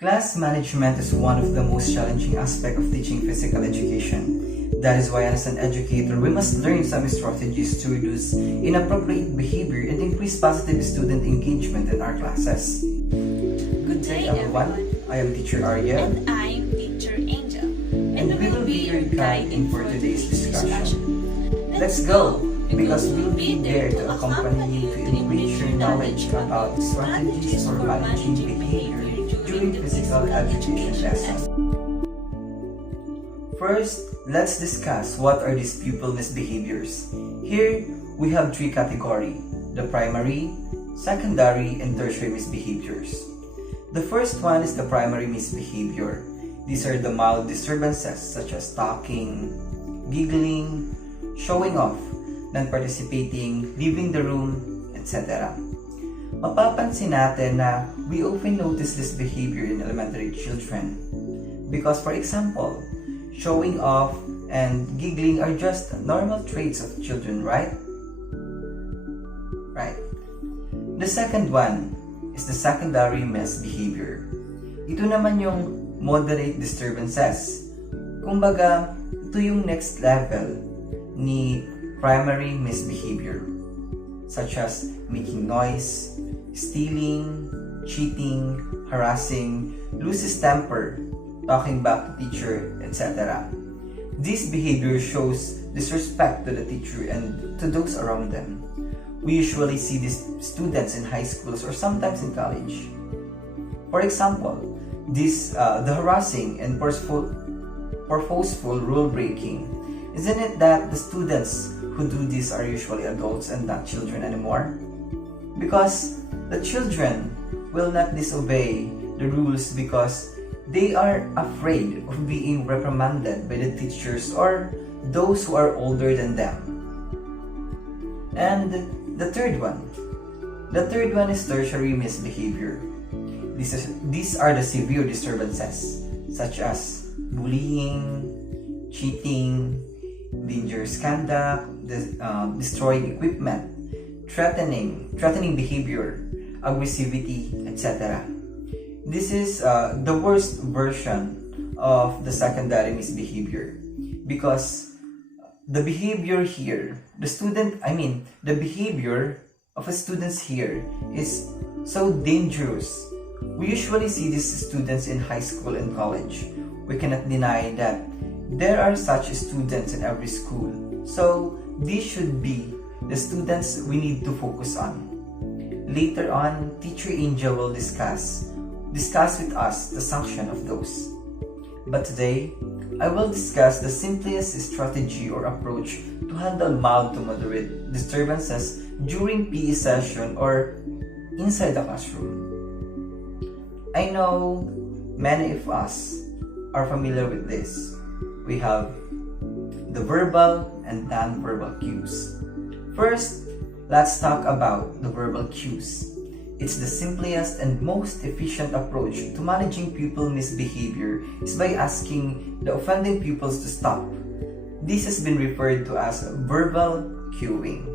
Class management is one of the most challenging aspects of teaching physical education. That is why as an educator, we must learn some strategies to reduce inappropriate behavior and increase positive student engagement in our classes. Good day everyone, I am Teacher Arya. And I'm Teacher Angel. And we will be your guide in for today's discussion. Let's go! Because we will be there to accompany you to enrich your knowledge about strategies for managing behavior during physical education lessons. First, let's discuss what are these pupil misbehaviors. Here, we have three categories: the primary, secondary, and tertiary misbehaviors. The first one is the primary misbehavior. These are the mild disturbances such as talking, giggling, showing off, non-participating, leaving the room, etc. Mapapansin natin na we often notice this behavior in elementary children because, for example, showing off and giggling are just normal traits of children, right? Right. The second one is the secondary misbehavior. Ito naman yung moderate disturbances. Kumbaga, ito yung next level ni primary misbehavior, such as making noise, stealing, cheating, harassing, loses temper, talking back to teacher, etc. This behavior shows disrespect to the teacher and to those around them. We usually see these students in high schools or sometimes in college. For example, the harassing and purposeful rule breaking. Isn't it that the students who do this are usually adults and not children anymore? Because the children will not disobey the rules because they are afraid of being reprimanded by the teachers or those who are older than them. And the third one is tertiary misbehavior. These are the severe disturbances such as bullying, cheating, dangerous conduct, destroying equipment, threatening behavior, aggressivity, etc. This is the worst version of the secondary misbehavior because the behavior here, the behavior of a students here is so dangerous. We usually see these students in high school and college. We cannot deny that there are such students in every school. So these should be the students we need to focus on. Later on, Teacher Angel will discuss with us the sanction of those. But today, I will discuss the simplest strategy or approach to handle mild to moderate disturbances during PE session or inside the classroom. I know many of us are familiar with this. We have the verbal and non-verbal cues. First, let's talk about the verbal cues. It's the simplest and most efficient approach to managing pupil misbehavior is by asking the offending pupils to stop. This has been referred to as verbal cueing.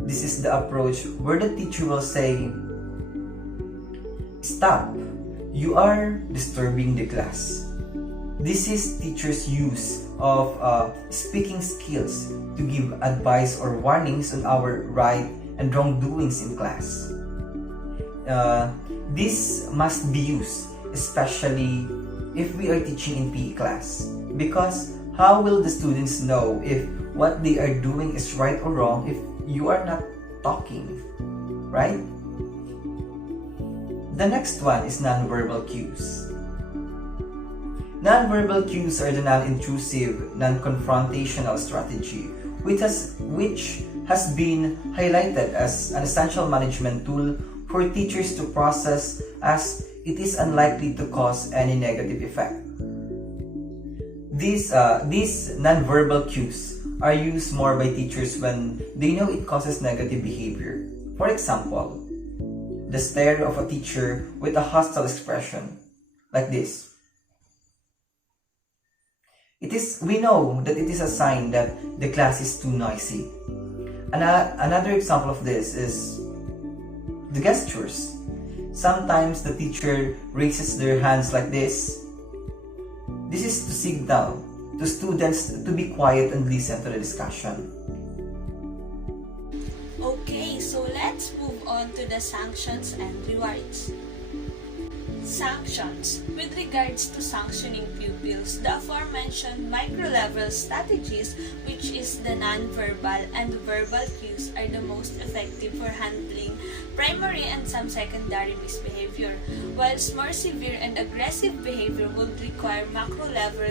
This is the approach where the teacher will say, "Stop, you are disturbing the class." This is teachers' use of speaking skills to give advice or warnings on our right and wrongdoings in class. This must be used especially if we are teaching in PE class, because how will the students know if what they are doing is right or wrong if you are not talking, right? The next one is non-verbal cues. Non-verbal cues are the non-intrusive, non-confrontational strategy which has been highlighted as an essential management tool for teachers to process as it is unlikely to cause any negative effect. These non-verbal cues are used more by teachers when they know it causes negative behavior. For example, the stare of a teacher with a hostile expression, like this. We know that it is a sign that the class is too noisy. Another example of this is the gestures. Sometimes the teacher raises their hands like this. This is to signal to students to be quiet and listen to the discussion. Okay, so let's move on to the sanctions and rewards. Sanctions. With regards to sanctioning pupils, the aforementioned micro-level strategies, which is the non-verbal and verbal cues, are the most effective for handling primary and some secondary misbehavior, whilst more severe and aggressive behavior would require macro-level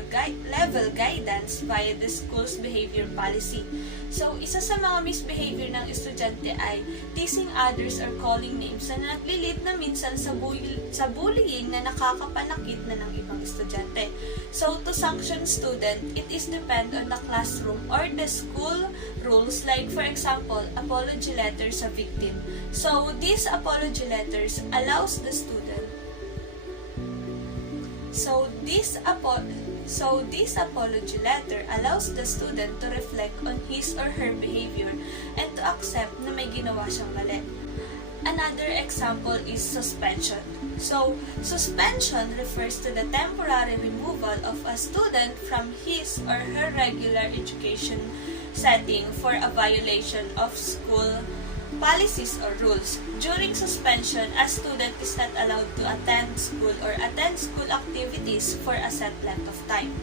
guidance via the school's behavior policy. So, isa sa mga misbehavior ng estudyante ay teasing others or calling names na naglilid na minsan sa bullying na nakakapanakit na ng ibang estudyante. So, to sanction student, it is depend on the classroom or the school rules, like for example, apology letter sa victim. So, these apology letters allows the student. So, this apology letter allows the student to reflect on his or her behavior and to accept na may ginawa siyang mali. Another example is suspension. So, suspension refers to the temporary removal of a student from his or her regular education setting for a violation of school policies or rules. During suspension, a student is not allowed to attend school or attend school activities for a set length of time.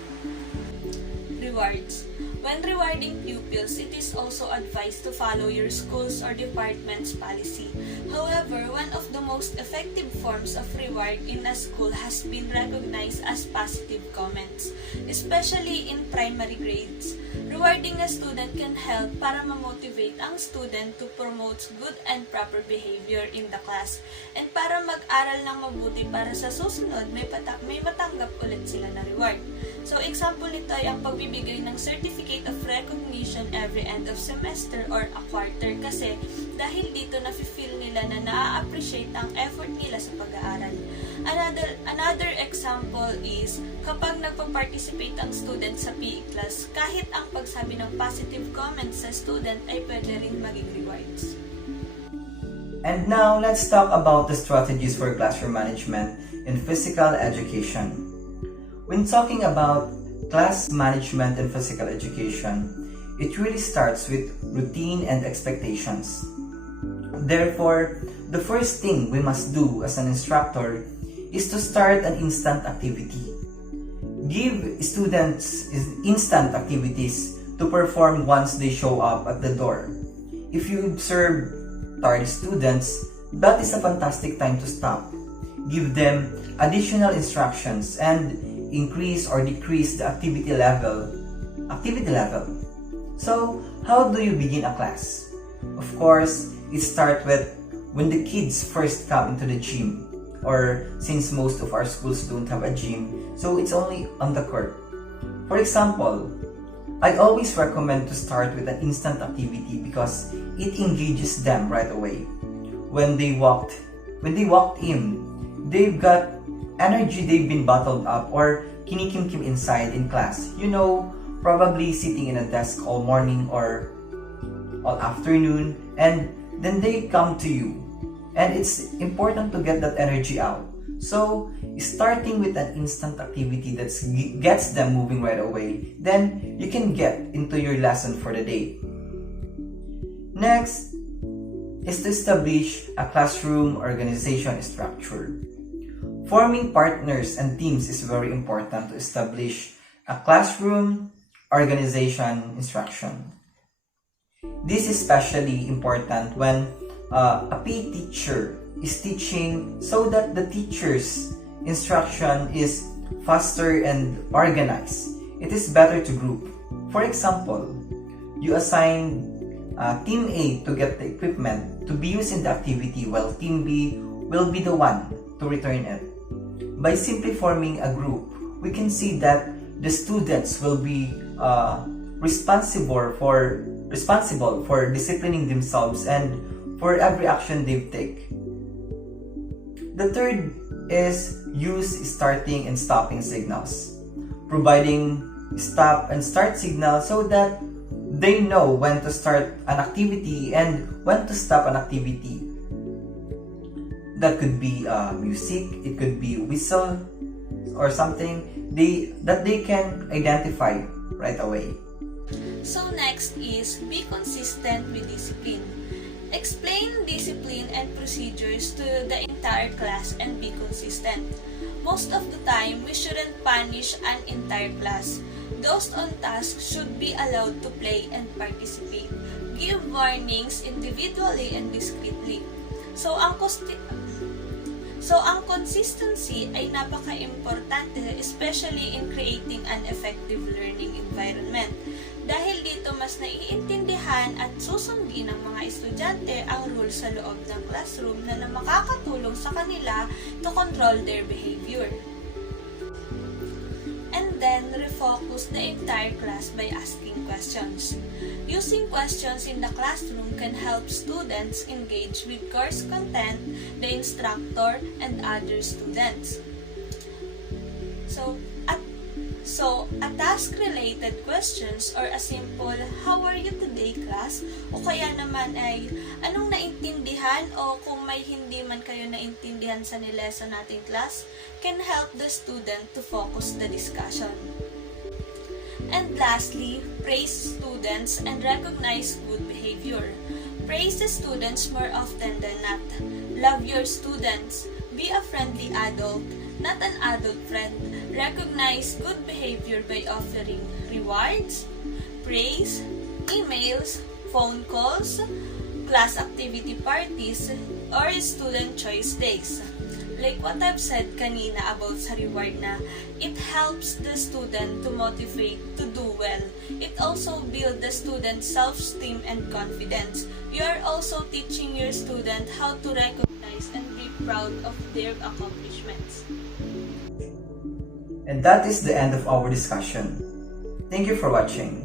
Rewards. When rewarding pupils, it is also advised to follow your school's or department's policy. However, one of the most effective forms of reward in a school has been recognized as positive comments, especially in primary grades. Rewarding a student can help para ma-motivate ang student to promote good and proper behavior in the class and para mag-aral ng mabuti para sa susunod may matanggap ulit sila na reward. So, example nito ay ang pagbibigay ng certificate of recognition every end of semester or a quarter kasi dahil dito nafe-feel nila na na-appreciate ang effort nila sa pag-aaral. Another example is kapag nagpa-participate ang student sa PE class, kahit ang pagsabi ng positive comments sa student ay pwede rin maging rewards. And now, let's talk about the strategies for classroom management in physical education. When talking about class management and physical education, it really starts with routine and expectations. Therefore, the first thing we must do as an instructor is to start an instant activity. Give students instant activities to perform once they show up at the door. If you observe tardy students, that is a fantastic time to stop. Give them additional instructions and increase or decrease the activity level. So, how do you begin a class? Of course, it starts with when the kids first come into the gym, or since most of our schools don't have a gym, so it's only on the court. For example, I always recommend to start with an instant activity because it engages them right away. When they walked in, they've got energy they've been bottled up or kinikimkim inside in class. You know, probably sitting in a desk all morning or all afternoon, and then they come to you. And it's important to get that energy out. So, starting with an instant activity that gets them moving right away, then you can get into your lesson for the day. Next is to establish a classroom organization structure. Forming partners and teams is very important to establish a classroom organization instruction. This is especially important when a PE teacher is teaching so that the teacher's instruction is faster and organized. It is better to group. For example, you assign Team A to get the equipment to be used in the activity while Team B will be the one to return it. By simply forming a group, we can see that the students will be responsible for disciplining themselves and for every action they take. The third is use starting and stopping signals, providing stop and start signals so that they know when to start an activity and when to stop an activity. That could be music, it could be whistle or something that they can identify right away. So next is be consistent with discipline. Explain discipline and procedures to the entire class and be consistent. Most of the time, we shouldn't punish an entire class. Those on task should be allowed to play and participate. Give warnings individually and discreetly. So ang consistency ay napaka-importante, especially in creating an effective learning environment. Dahil dito mas naiintindihan at susundin ng mga estudyante ang rules sa loob ng classroom na makakatulong sa kanila to control their behavior. And then, refocus the entire class by asking questions. Using questions in the classroom can help students engage with course content, the instructor, and other students. So, a task-related questions or a simple, how are you today, class? O kaya naman ay, anong naintindihan o kung may hindi man kayo naintindihan sa nilesson nating class, can help the student to focus the discussion. And lastly, praise students and recognize good behavior. Praise the students more often than not. Love your students. Be a friendly adult, not an adult friend. Recognize good behavior by offering rewards, praise, emails, phone calls, class activity parties, or student choice days. Like what I've said kanina about sa reward na, it helps the student to motivate to do well. It also builds the student's self-esteem and confidence. You are also teaching your student how to recognize and be proud of their accomplishments. And that is the end of our discussion. Thank you for watching.